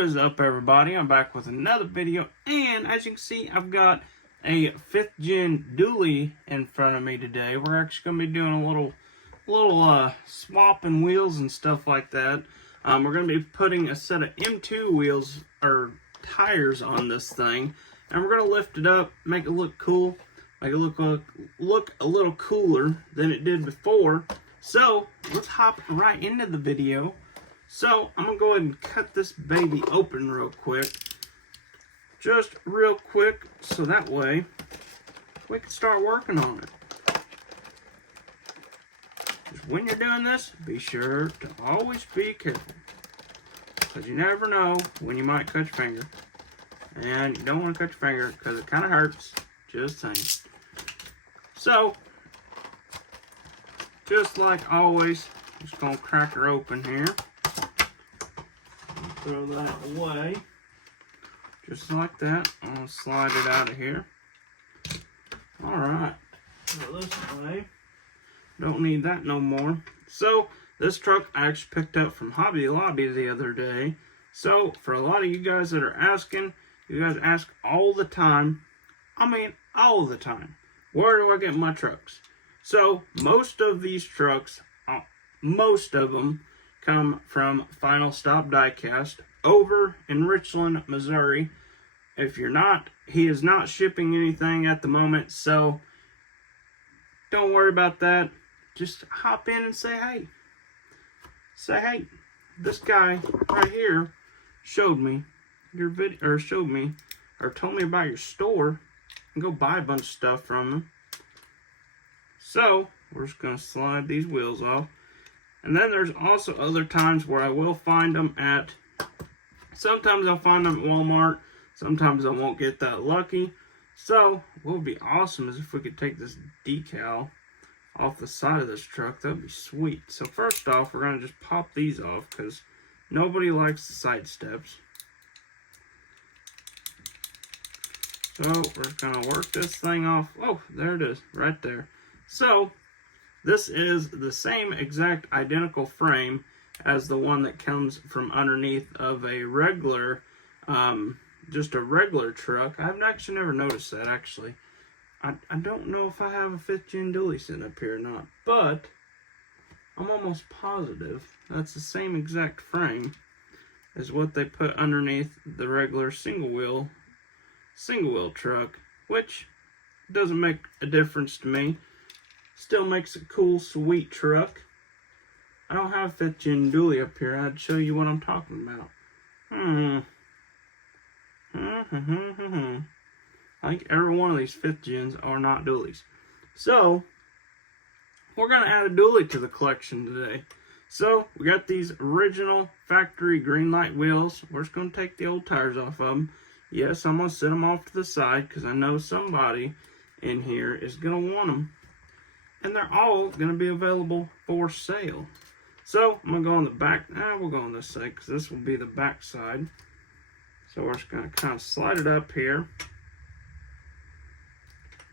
What is up, everybody? I'm back with another video, and as you can see, I've got a 5th gen dually in front of me today. We're actually going to be doing a little swapping wheels and stuff like that. We're going to be putting a set of M2 wheels or tires on this thing, and we're going to lift it up, make it look cool, make it look a little cooler than it did before. So let's hop right into the video. So I'm going to go ahead and cut this baby open real quick. Just real quick, so that way we can start working on it. Just when you're doing this, be sure to always be careful, because you never know when you might cut your finger. And you don't want to cut your finger because it kind of hurts. Just saying. So, just like always, I'm just going to crack her open here. Throw that away, just like that. I'm going to slide it out of here. Alright, so this way, don't need that no more. So, this truck I actually picked up from Hobby Lobby the other day. So, for a lot of you guys that are asking, you guys ask all the time, I mean all the time, where do I get my trucks? So, most of these trucks, most of them, come from Final Stop Diecast over in Richland, Missouri. If you're not, he is not shipping anything at the moment, so don't worry about that. Just hop in and say hey. Say hey, this guy right here showed me your video, or told me about your store, and go buy a bunch of stuff from him. So we're just gonna slide these wheels off. And then there's also other times where I will find them at, sometimes I'll find them at Walmart, sometimes I won't get that lucky. So, what would be awesome is if we could take this decal off the side of this truck. That would be sweet. So first off, we're going to just pop these off because nobody likes the side steps. So, we're just going to work this thing off. Oh, there it is, right there. So, this is the same exact identical frame as the one that comes from underneath of a regular, just a regular truck. I've actually never noticed that, actually. I don't know if I have a 5th gen dually sitting up here or not, but I'm almost positive that's the same exact frame as what they put underneath the regular single wheel truck, which doesn't make a difference to me. Still makes a cool, sweet truck. I don't have a 5th gen dually up here. I'd show you what I'm talking about. I think every one of these 5th gens are not dualies. So, we're going to add a dually to the collection today. So, we got these original factory green light wheels. We're just going to take the old tires off of them. Yes, I'm going to set them off to the side because I know somebody in here is going to want them. And they're all going to be available for sale. So, I'm going to go on the back. We'll go on this side because this will be the back side. So, we're just going to kind of slide it up here.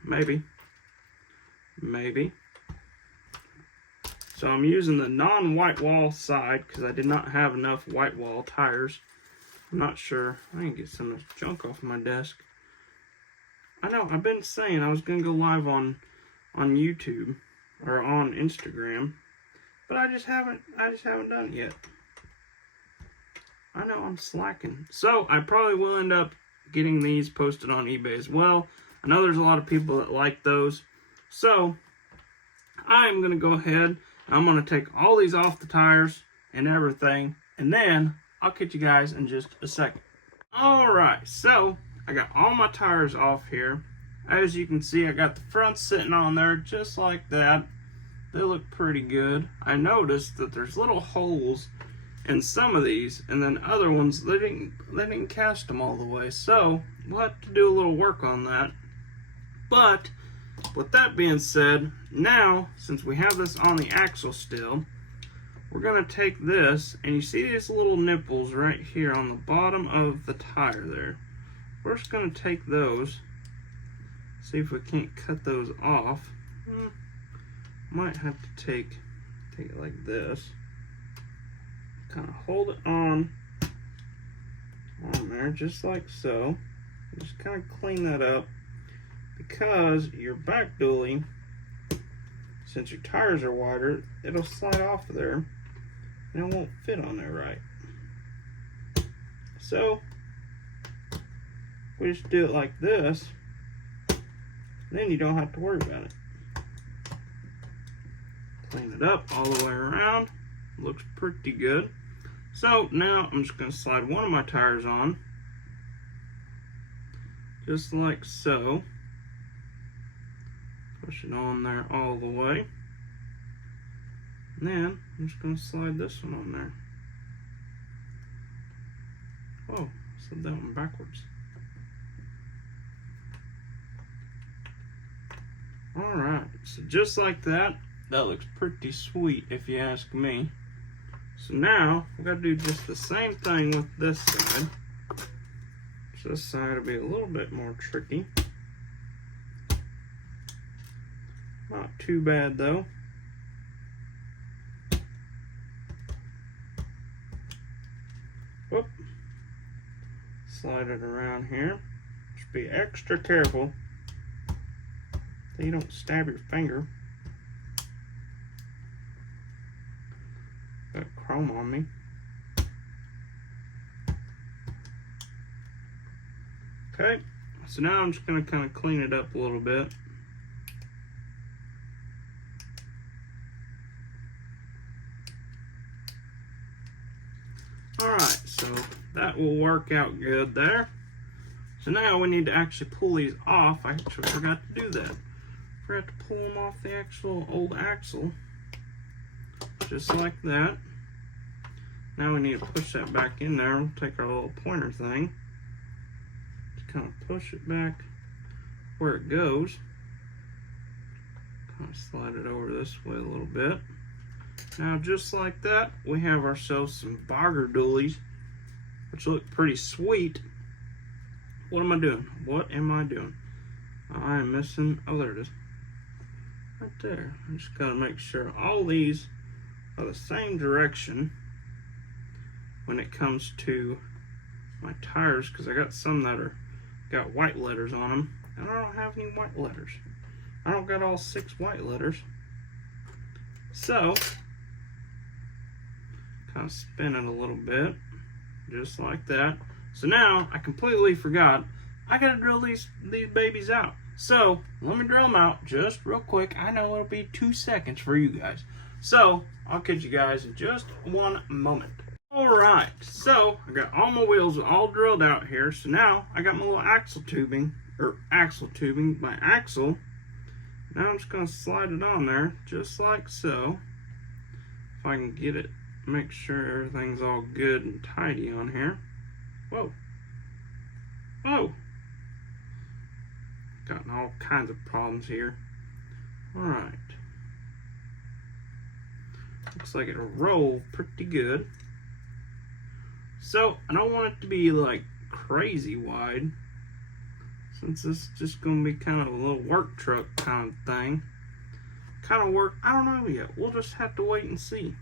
Maybe. So, I'm using the non-white wall side because I did not have enough white wall tires. I'm not sure. I can get some of this junk off my desk. I know, I've been saying I was going to go live on YouTube or on Instagram, but I just haven't done it yet. I know I'm slacking. So I probably will end up getting these posted on eBay as well. I know there's a lot of people that like those. So I'm going to go ahead. I'm going to take all these off the tires and everything, and then I'll catch you guys in just a second. Alright, so I got all my tires off here. As you can see, I got the front sitting on there just like that. They look pretty good. I noticed that there's little holes in some of these, and then other ones, they didn't cast them all the way. So, we'll have to do a little work on that. But, with that being said, now, since we have this on the axle still, we're going to take this, and you see these little nipples right here on the bottom of the tire there. We're just going to take those. See if we can't cut those off. Might have to take it like this. Kind of hold it on on there, just like so. Just kind of clean that up, because your back dually, since your tires are wider, it'll slide off of there and it won't fit on there right. So we just do it like this, then you don't have to worry about it. Clean it up all the way around. Looks pretty good. So now I'm just going to slide one of my tires on, just like so. Push it on there all the way. And then I'm just going to slide this one on there. Oh, I slid that one backwards. Alright, so just like that. That looks pretty sweet if you ask me. So now we got to do just the same thing with this side. So this side will be a little bit more tricky. Not too bad though. Whoop. Slide it around here. Just be extra careful that you don't stab your finger. Got chrome on me. Okay, so now I'm just going to kind of clean it up a little bit. Alright, so that will work out good there. So now we need to actually pull these off. I actually forgot to do that. Forgot to pull them off the actual old axle. Just like that. Now we need to push that back in there. We'll take our little pointer thing. Just kind of push it back where it goes. Kind of slide it over this way a little bit. Now just like that, we have ourselves some bogger dualies, which look pretty sweet. What am I doing? What am I doing? I am missing, oh there it is. Right there. I just gotta make sure all these are the same direction when it comes to my tires, because I got some that are got white letters on them, and I don't have any white letters. I don't got all 6 white letters. So kind of spin it a little bit, just like that. So now I completely forgot I gotta drill these babies out. So let me drill them out just real quick. I know it'll be 2 seconds for you guys. So I'll catch you guys in just one moment. Alright, so I got all my wheels all drilled out here. So now I got my little axle tubing, my axle. Now I'm just going to slide it on there, just like so. If I can get it, make sure everything's all good and tidy on here. Whoa. Whoa. Gotten all kinds of problems here. Alright. Looks like it'll roll pretty good. So I don't want it to be like crazy wide, since this is just going to be kind of a little work truck kind of thing. Kind of work, I don't know yet. We'll just have to wait and see.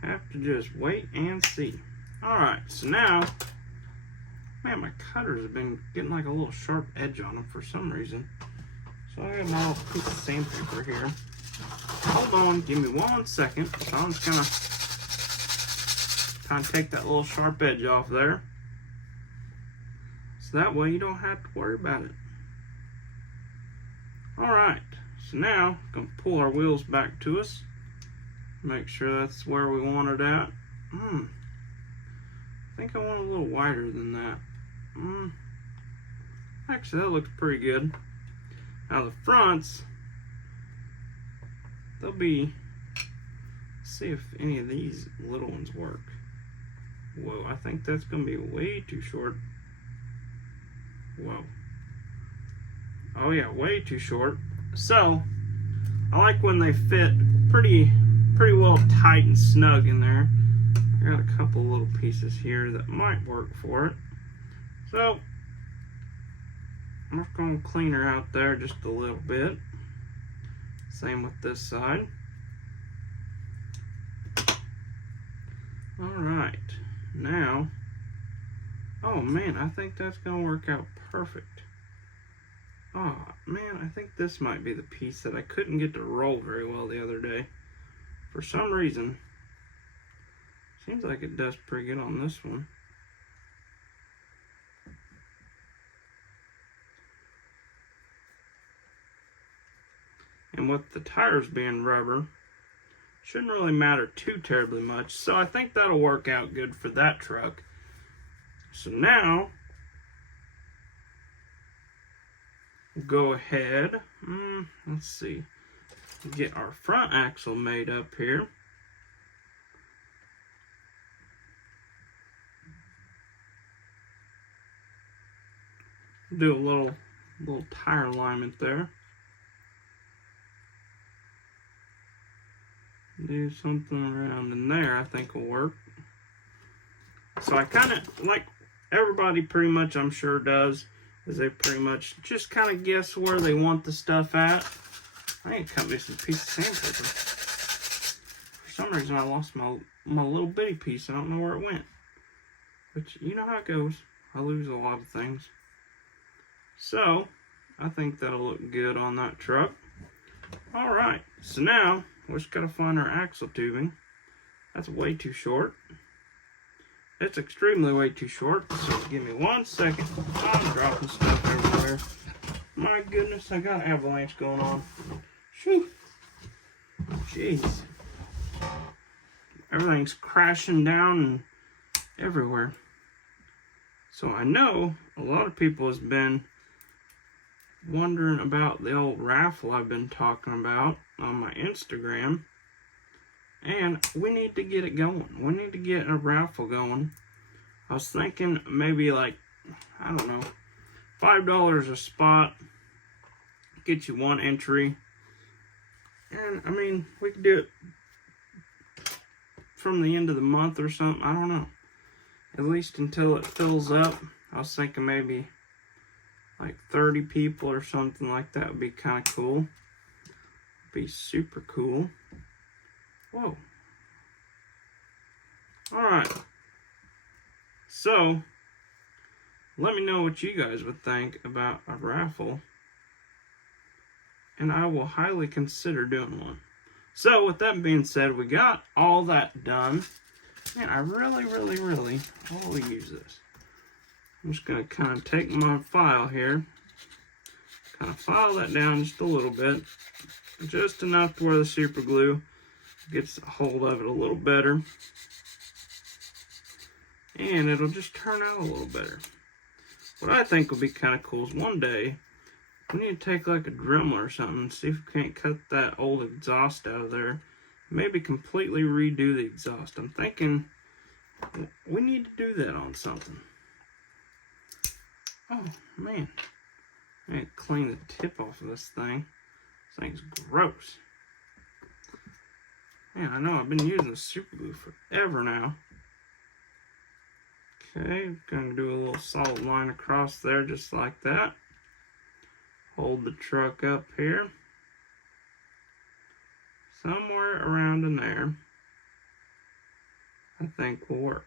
Have to just wait and see. Alright, so now, man, my cutters have been getting like a little sharp edge on them for some reason. So I got my little piece of sandpaper here. Hold on, give me 1 second. So I'm just gonna kind of take that little sharp edge off there. So that way you don't have to worry about it. Alright, so now I'm going to pull our wheels back to us. Make sure that's where we want it at. I think I want a little wider than that. Actually, that looks pretty good. Now the fronts, they'll be, let's see if any of these little ones work. Whoa, I think that's going to be way too short. Whoa. Oh yeah, way too short. So, I like when they fit pretty well tight and snug in there. I got a couple little pieces here that might work for it. So, I'm just going to clean her out there just a little bit. Same with this side. Alright, now Oh man, I think that's gonna work out perfect. Oh man, I think this might be the piece that I couldn't get to roll very well the other day. For some reason, seems like it does pretty good on this one. And with the tires being rubber, shouldn't really matter too terribly much. So I think that'll work out good for that truck. So now, we'll go ahead, let's see, get our front axle made up here. Do a little tire alignment there. Do something around in there, I think will work. So I kind of, like everybody pretty much I'm sure does, is they pretty much just kind of guess where they want the stuff at. I need to cut me some piece of sandpaper. For some reason I lost my little bitty piece. I don't know where it went. But you know how it goes. I lose a lot of things. So, I think that'll look good on that truck. Alright, so now we just gotta find our axle tubing. That's way too short. It's extremely way too short. So give me 1 second. I'm dropping stuff everywhere. My goodness, I got an avalanche going on. Shoo. Jeez. Everything's crashing down and everywhere. So I know a lot of people has been wondering about the old raffle I've been talking about on my Instagram. And we need to get it going. We need to get a raffle going. I was thinking maybe like, I don't know, $5 a spot. Get you 1 entry. And I mean, we could do it from the end of the month or something. I don't know. At least until it fills up. I was thinking maybe like 30 people or something like that would be kind of cool. Be super cool. Whoa. Alright. So, let me know what you guys would think about a raffle. And I will highly consider doing one. So, with that being said, we got all that done. Man, I really will use this. I'm just going to kind of take my file here. Kind of file that down just a little bit. Just enough to where the super glue gets a hold of it a little better. And it'll just turn out a little better. What I think would be kind of cool is one day, we need to take like a Dremel or something and see if we can't cut that old exhaust out of there. Maybe completely redo the exhaust. I'm thinking we need to do that on something. Oh, man. I need to clean the tip off of this thing. This thing's gross. Man, I know I've been using the super glue forever now. Okay, gonna do a little solid line across there just like that. Hold the truck up here. Somewhere around in there, I think will work.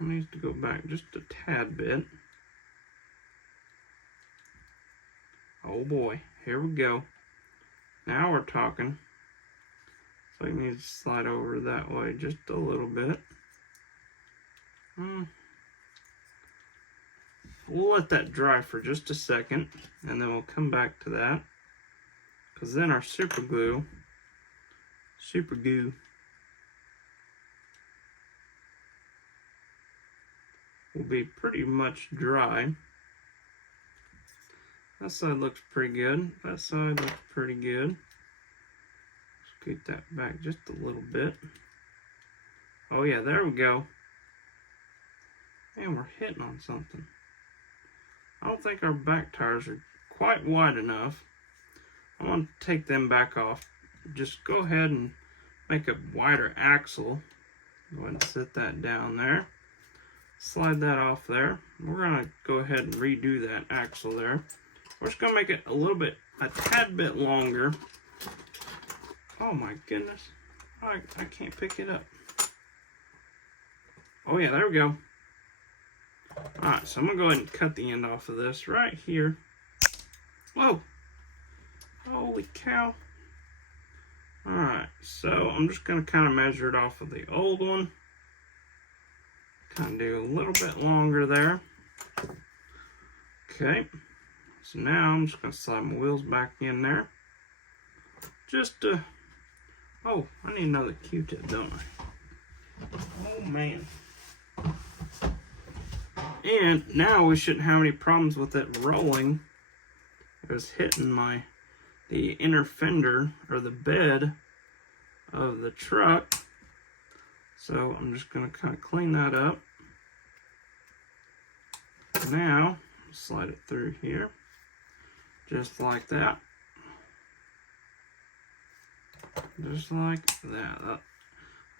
Needs to go back just a tad bit. Oh boy, here we go. Now we're talking. So you need to slide over that way just a little bit. We'll let that dry for just a second, and then we'll come back to that. Because then our super glue will be pretty much dry. That side looks pretty good. That side looks pretty good. Scoot that back just a little bit. Oh yeah, there we go. And we're hitting on something. I don't think our back tires are quite wide enough. I want to take them back off. Just go ahead and make a wider axle. Go ahead and set that down there. Slide that off there. We're going to go ahead and redo that axle there. We're just going to make it a tad bit longer. Oh my goodness. I can't pick it up. Oh yeah, there we go. Alright, so I'm going to go ahead and cut the end off of this right here. Whoa! Holy cow. Alright, so I'm just going to kind of measure it off of the old one. Kind of do a little bit longer there. Okay, so now I'm just going to slide my wheels back in there. Just to... Oh, I need another Q-tip, don't I? Oh, man. And now we shouldn't have any problems with it rolling. It was hitting the inner fender, or the bed of the truck. So I'm just going to kind of clean that up. Now, slide it through here, just like that. Just like that. I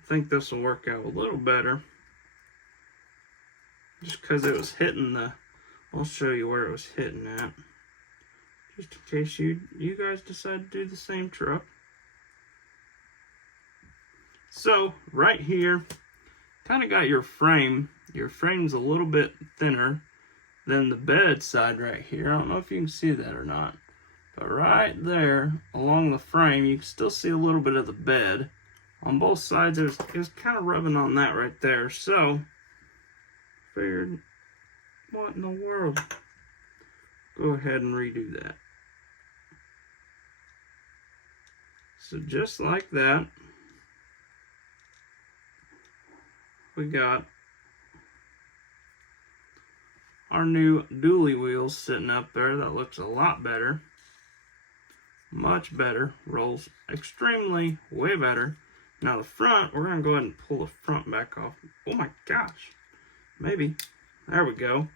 think this will work out a little better. Just because it was hitting I'll show you where it was hitting at. Just in case you guys decide to do the same truck. So, right here, kind of got your frame. Your frame's a little bit thinner than the bed side right here. I don't know if you can see that or not. But right there, along the frame, you can still see a little bit of the bed. On both sides, it was kind of rubbing on that right there. So, figured, what in the world? Go ahead and redo that. So just like that, we got our new dually wheels sitting up there. That looks a lot better. Much better. Rolls extremely way better. Now the front, we're going to go ahead and pull the front back off. Oh my gosh. Maybe. There we go.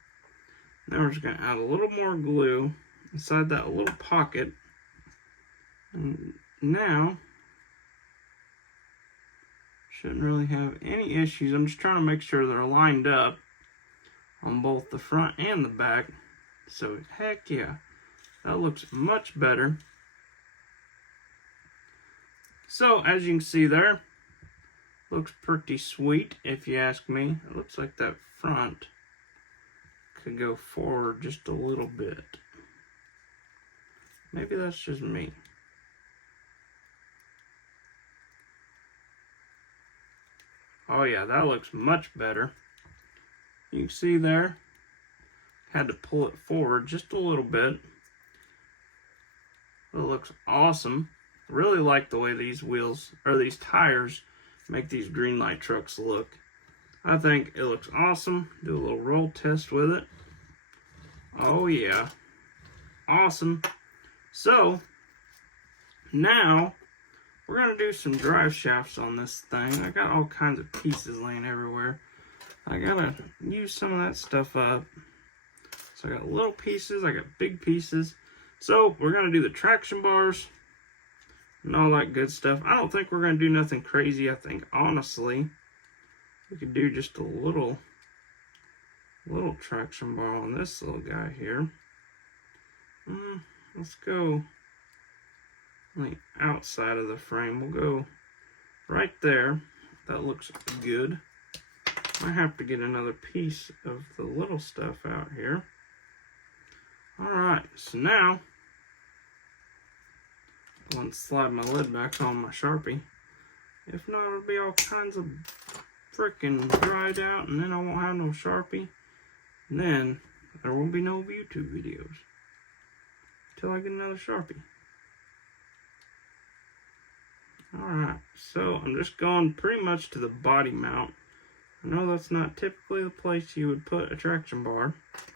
Now we're just going to add a little more glue inside that little pocket. And now, shouldn't really have any issues. I'm just trying to make sure they're lined up on both the front and the back. So, heck yeah. That looks much better. So, as you can see there, looks pretty sweet if you ask me. It looks like that front could go forward just a little bit. Maybe that's just me. Oh yeah, that looks much better. You can see there, had to pull it forward just a little bit. It looks awesome. Really like the way these wheels, or these tires, make these green light trucks look. I think it looks awesome. Do a little roll test with it. Oh yeah. Awesome. So, now, we're going to do some drive shafts on this thing. I got all kinds of pieces laying everywhere. I got to use some of that stuff up. So I got little pieces, I got big pieces. So we're going to do the traction bars and all that good stuff. I don't think we're going to do nothing crazy. I think, honestly, we could do just a little traction bar on this little guy here. Let's go on the outside of the frame. We'll go right there. That looks good. I have to get another piece of the little stuff out here. Alright, so now I'm going to slide my lid back on my Sharpie. If not, it'll be all kinds of freaking dried out, and then I won't have no Sharpie. And then there won't be no YouTube videos until I get another Sharpie. Alright, so I'm just going pretty much to the body mount. I know that's not typically the place you would put a traction bar,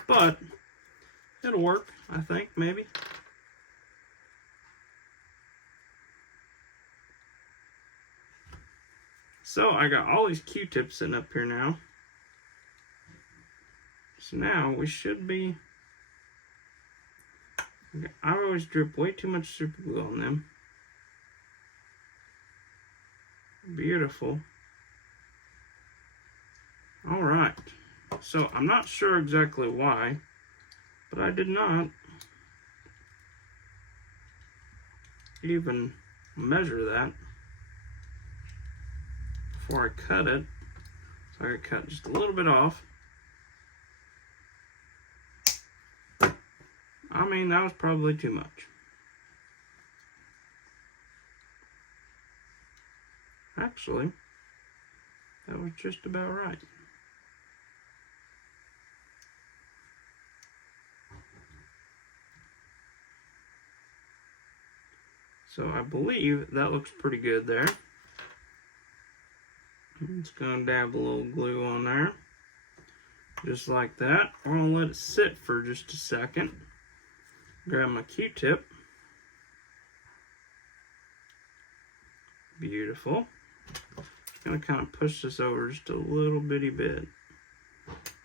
but it'll work, I think, maybe. So I got all these Q-tips sitting up here now. So now we should be... I always drip way too much super glue on them. Beautiful. Alright. So I'm not sure exactly why, but I did not even measure that before I cut it. So I cut just a little bit off. I mean, that was probably too much. Actually, that was just about right. So I believe that looks pretty good there. I'm just going to dab a little glue on there. Just like that. I'm going to let it sit for just a second. Grab my Q-tip. Beautiful. Just going to kind of push this over just a little bitty bit.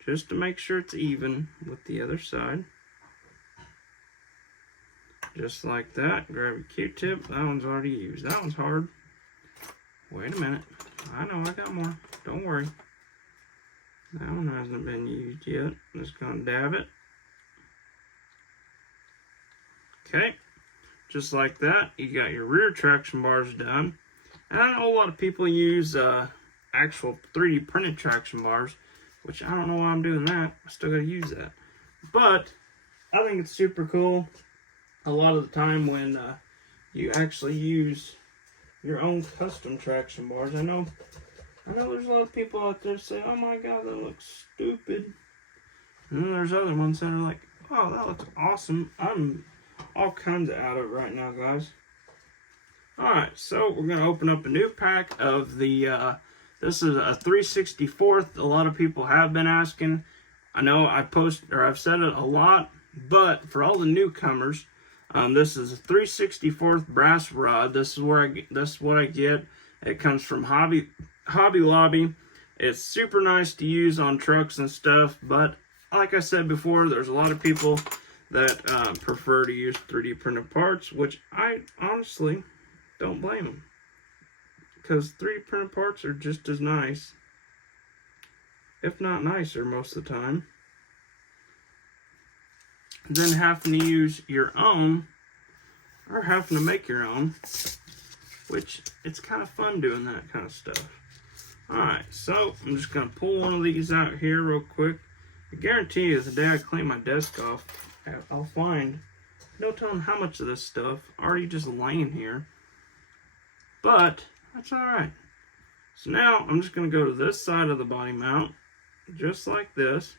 Just to make sure it's even with the other side. Just like that. Grab your Q-tip. That one's already used. That one's hard. Wait a minute. I know I got more. Don't worry. That one hasn't been used yet. I'm just going to dab it. Okay. Just like that. You got your rear traction bars done. And I know a lot of people use actual 3D printed traction bars, which I don't know why I'm doing that. I still got to use that. But I think it's super cool. A lot of the time when you actually use your own custom traction bars, I know there's a lot of people out there say, oh my god, that looks stupid. And then there's other ones that are like, oh, that looks awesome. I'm all kinds of out of it right now, guys. Alright, so we're going to open up a new pack of the, this is a 3/64. A lot of people have been asking. I know I've said it a lot, but for all the newcomers, this is a 3/64 brass rod. This is what I get. It comes from Hobby Lobby. It's super nice to use on trucks and stuff, but like I said before, there's a lot of people that prefer to use 3D printed parts, which I honestly don't blame them, because 3D printed parts are just as nice, if not nicer most of the time, than having to use your own or having to make your own, which it's kind of fun doing that kind of stuff. Alright, so I'm just going to pull one of these out here real quick. I guarantee you the day I clean my desk off, I'll find no telling how much of this stuff already just laying here. But that's alright. So now I'm just going to go to this side of the body mount, just like this.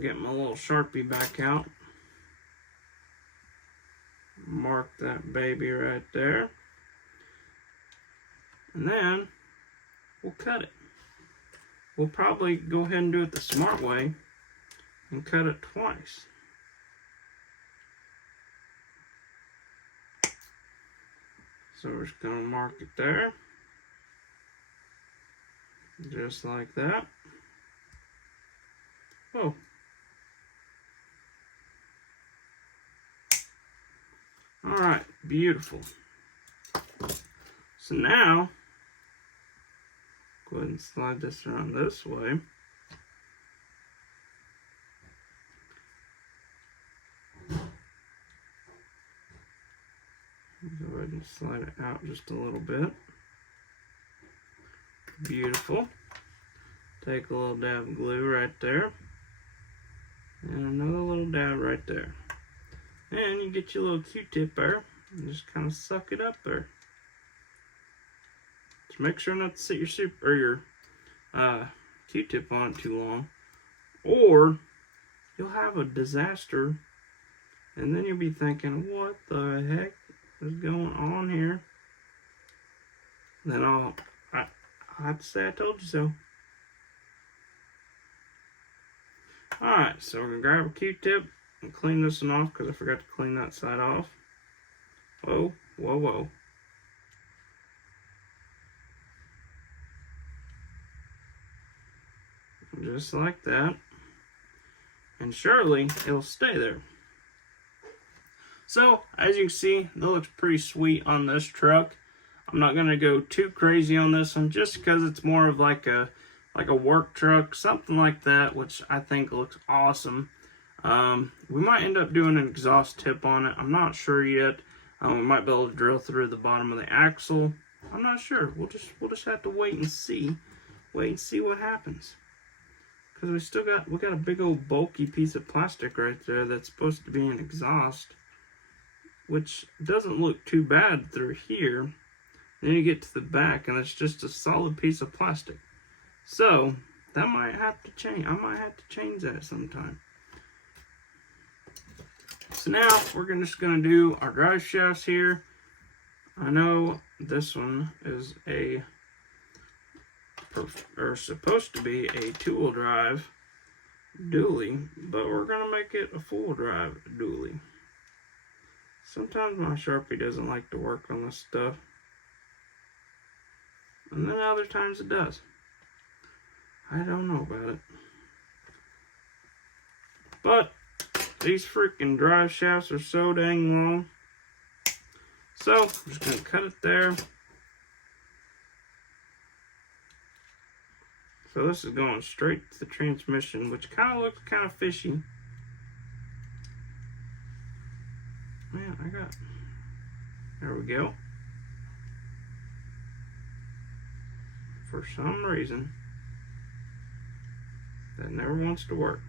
Get my little Sharpie back out. Mark that baby right there. And then we'll cut it. We'll probably go ahead and do it the smart way and cut it twice. So we're just going to mark it there. Just like that. Whoa. Alright, beautiful. So now, go ahead and slide this around this way. Go ahead and slide it out just a little bit. Beautiful. Take a little dab of glue right there. And another little dab right there. And you get your little Q-tip there. And just kind of suck it up there. Just make sure not to sit your Q-tip on it too long. Or you'll have a disaster. And then you'll be thinking, what the heck is going on here? Then I'll have to say I told you so. Alright, so we're going to grab a Q-tip and clean this one off because I forgot to clean that side off. Whoa, whoa, whoa. Just like that. And surely it'll stay there. So, as you can see, that looks pretty sweet on this truck. I'm not going to go too crazy on this one just because it's more of like a work truck, something like that, which I think looks awesome. We might end up doing an exhaust tip on it. I'm not sure yet. We might be able to drill through the bottom of the axle. I'm not sure. We'll just have to wait and see. Wait and see what happens. because we got a big old bulky piece of plastic right there that's supposed to be an exhaust, which doesn't look too bad through here. Then you get to the back and it's just a solid piece of plastic. So that might have to change. I might have to change that sometime. So now we're just going to do our drive shafts here. I know this one is supposed to be a two-wheel drive dually, but we're going to make it a full drive dually. Sometimes my Sharpie doesn't like to work on this stuff, and then other times it does. I don't know about it. But these freaking drive shafts are so dang long. So I'm just going to cut it there. So this is going straight to the transmission, which kind of looks kind of fishy. Man, there we go. For some reason, that never wants to work.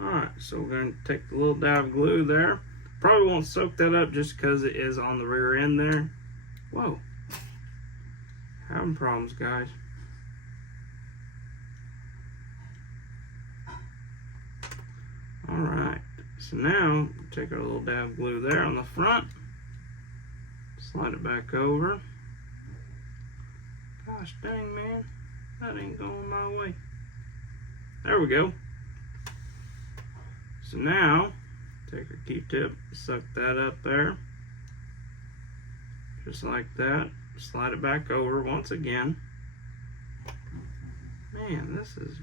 Alright, so we're going to take the little dab of glue there. Probably won't soak that up just because it is on the rear end there. Whoa. Having problems, guys. Alright, so now take our little dab of glue there on the front. Slide it back over. Gosh dang, man. That ain't going my way. There we go. So now, take our Q-tip, suck that up there. Just like that. Slide it back over once again. Man, this is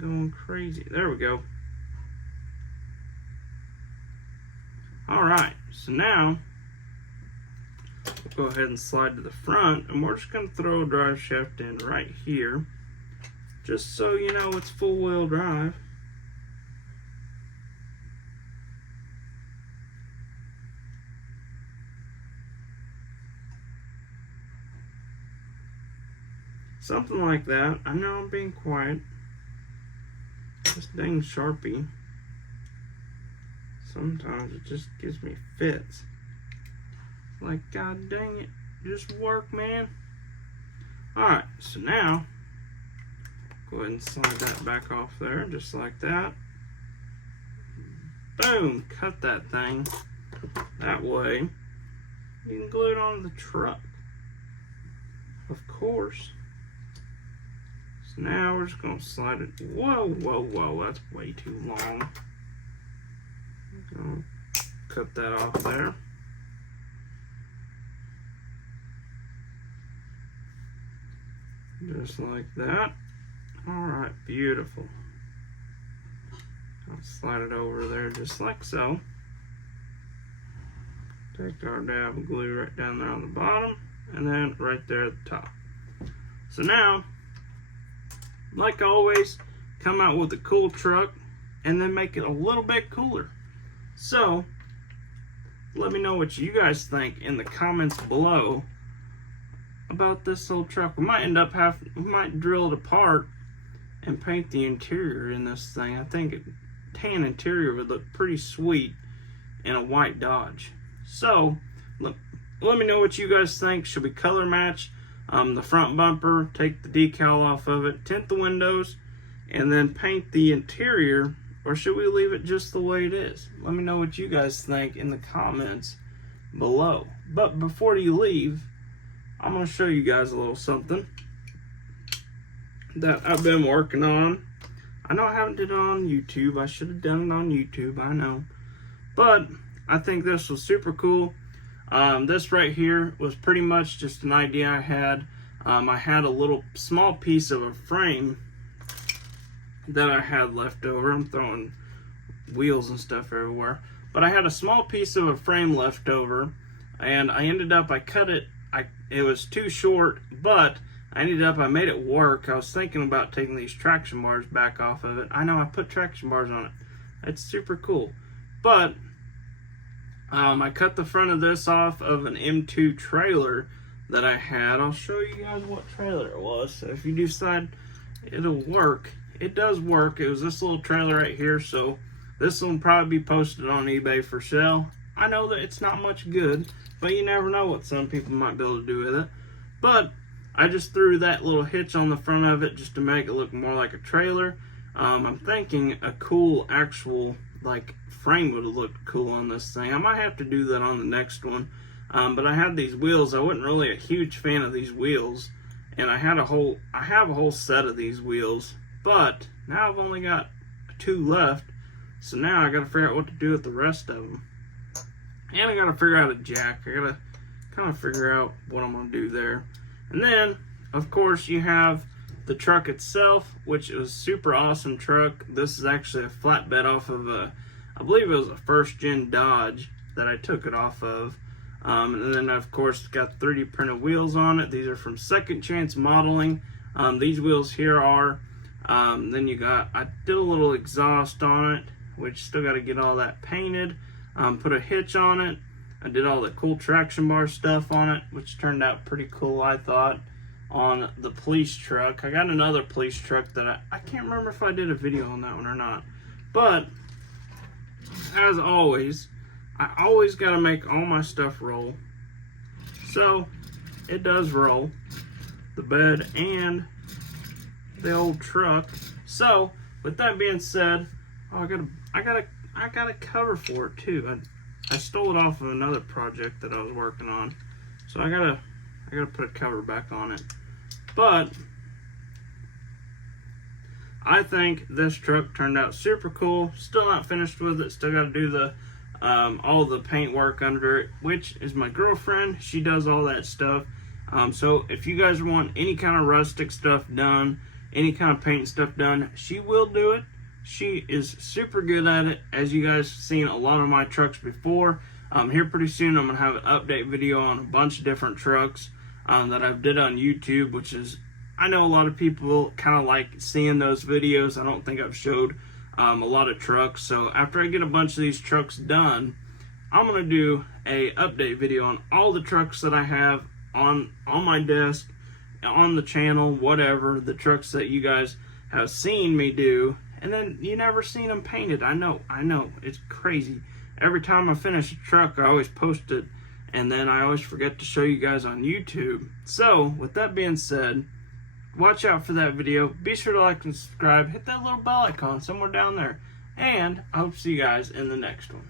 going crazy. There we go. Alright, so now we'll go ahead and slide to the front, and we're just going to throw a drive shaft in right here, just so you know it's full wheel drive. Something like that. I know I'm being quiet. This dang Sharpie, sometimes it just gives me fits. Like, god dang it, just work, man. Alright, so now, go ahead and slide that back off there, just like that. Boom, cut that thing. That way, you can glue it onto the truck. Of course. So now we're just going to slide it. Whoa, whoa, whoa, that's way too long. I'm going to cut that off there. Just like that. Alright, beautiful. I'll slide it over there just like so. Take our dab of glue right down there on the bottom, and then right there at the top. So now, like always, come out with a cool truck and then make it a little bit cooler. So, let me know what you guys think in the comments below about this old truck. We might we might drill it apart and paint the interior in this thing. I think a tan interior would look pretty sweet in a white Dodge. So, let me know what you guys think. Should we color match the front bumper, take the decal off of it, tint the windows, and then paint the interior, or should we leave it just the way it is? Let me know what you guys think in the comments below. But before you leave, I'm going to show you guys a little something that I've been working on. I know I haven't done it on YouTube. I should have done it on YouTube, I know. But I think this was super cool. This right here was pretty much just an idea I had. I had a little small piece of a frame that I had left over. I'm throwing wheels and stuff everywhere. But I had a small piece of a frame left over, and I cut it. It was too short, but I made it work. I was thinking about taking these traction bars back off of it. I know I put traction bars on it. It's super cool. But I cut the front of this off of an M2 trailer that I had. I'll show you guys what trailer it was. So if you decide it'll work, it does work. It was this little trailer right here. So this will probably be posted on eBay for sale. I know that it's not much good, but you never know what some people might be able to do with it. But I just threw that little hitch on the front of it just to make it look more like a trailer. I'm thinking a cool actual like frame would have looked cool on this thing. I might have to do that on the next one. But I had these wheels. I wasn't really a huge fan of these wheels, and I have a whole set of these wheels. But now I've only got 2 left, so now I got to figure out what to do with the rest of them. And I got to figure out a jack. I got to kind of figure out what I'm gonna do there. And then, of course, you have the truck itself, which is a super awesome truck. This is actually a flatbed off of I believe it was a first-gen Dodge that I took it off of. And then, of course, it's got 3D printed wheels on it. These are from Second Chance Modeling. These wheels here are. Then I did a little exhaust on it, which still got to get all that painted. Put a hitch on it. I did all the cool traction bar stuff on it, which turned out pretty cool, I thought, on the police truck. I got another police truck that I can't remember if I did a video on that one or not. But, as always, I always got to make all my stuff roll. So, it does roll. The bed and the old truck. So, with that being said, I got a cover for it too. I stole it off of another project that I was working on, so I gotta put a cover back on it. But I think this truck turned out super cool. Still not finished with it. Still got to do the all the paint work under it, which is my girlfriend. She does all that stuff. So if you guys want any kind of rustic stuff done, any kind of paint stuff done, she will do it. She is super good at it. As you guys have seen a lot of my trucks before. Here pretty soon I'm going to have an update video on a bunch of different trucks that I've did on YouTube, which is, I know a lot of people kind of like seeing those videos. I don't think I've showed a lot of trucks. So after I get a bunch of these trucks done, I'm going to do a update video on all the trucks that I have on my desk, on the channel, whatever, the trucks that you guys have seen me do. And then you never seen them painted. I know, it's crazy. Every time I finish a truck, I always post it, and then I always forget to show you guys on YouTube. So, with that being said, watch out for that video. Be sure to like and subscribe. Hit that little bell icon somewhere down there. And I hope to see you guys in the next one.